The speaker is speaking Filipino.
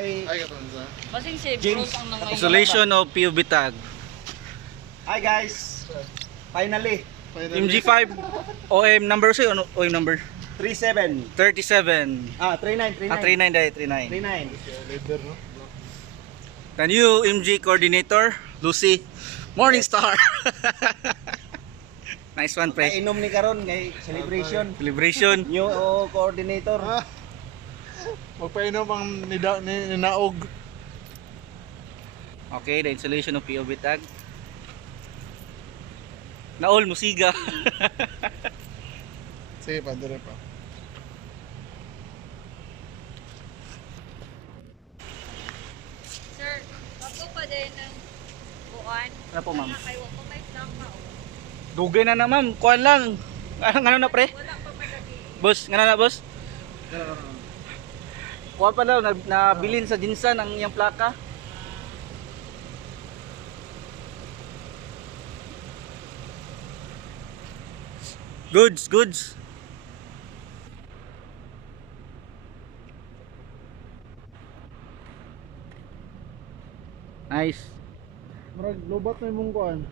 Ay, katanza. Basing si James. Bruce ang nangyayari. Installation of POV tag. Hi guys. Finally. MG5 OM number sa'yo, ano OM number? 37. 37. 39. Ah, 39 dahil 39. 39. Leader, no? The new MG coordinator, Lucy. Morningstar. Nice one, pre. Kainom ni karon ngay celebration. Celebration. New coordinator. Magpainom ang ninaog. Okay, the installation of POV tag. Naol musiga. Sige pa, dire pa. Sir, ako pa din ng buwan. Ano po, ma'am? Nakaiwa ko may stock na. Dugay na ma'am. Kuhan lang. Ano na, pre? Wala pa malagi. Boss, ngano na, boss? Kuha pa daw, nabilin sa Jinsan ang iyang plaka. Goods. Nice. Marag lobat na imong kuan.